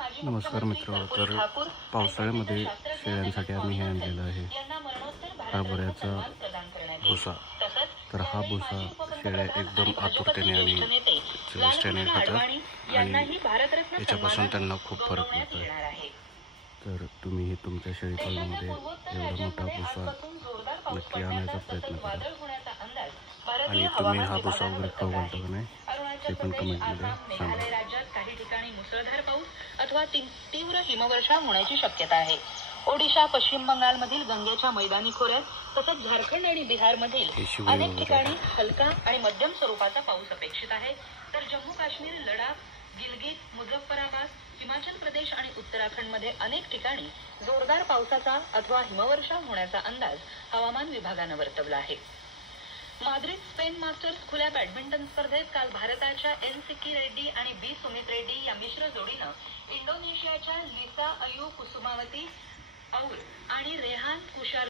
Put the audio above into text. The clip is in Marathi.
नमस्कार मित्रांनो, तर पावसाळ्यामध्ये शेळ्यांसाठी आम्ही हे आणलेलं आहे हरभऱ्याचा भुसा। तर हा भुसा शेळ्या एकदम आतुरतेने आणि चविष्टेने खातात आणि याच्यापासून त्यांना खूप फरक पडतो आहे। तर तुम्ही हे तुमच्या शेळी पालनामध्ये एवढा मोठा भुसा नक्की आणायचा प्रयत्न करा आणि तुम्ही हा भुसा वगैरे खाऊ घालता का नाही ते पण कमेंटमध्ये सांगा। काही ठिकाणी मुसळधार पाऊस अथवा तीव्र हिमवर्षाव होण्याची शक्यता आहे। ओडिशा, पश्चिम बंगालमधील गंगेच्या मैदानी खोऱ्यात तसंच झारखंड आणि बिहारमधील अनेक ठिकाणी हलका आणि मध्यम स्वरूपाचा पाऊस अपेक्षित आहे। तर जम्मू काश्मीर, लडाख, गिलगित, मुझफ्फराबाद, हिमाचल प्रदेश आणि उत्तराखंडमध्ये अनेक ठिकाणी जोरदार पावसाचा अथवा हिमवर्षाव होण्याचा अंदाज हवामान विभागाने वर्तवला आहे। माद्रिद स्पेन मास्टर्स खुल्या बॅडमिंटन स्पर्धेत काल भारताच्या एन सिक्की रेड्डी आणि बी सुमित रेड्डी या मिश्र जोडीनं इंडोनेशियाच्या लिसा अयू कुसुमावती औल आणि रेहान कुशार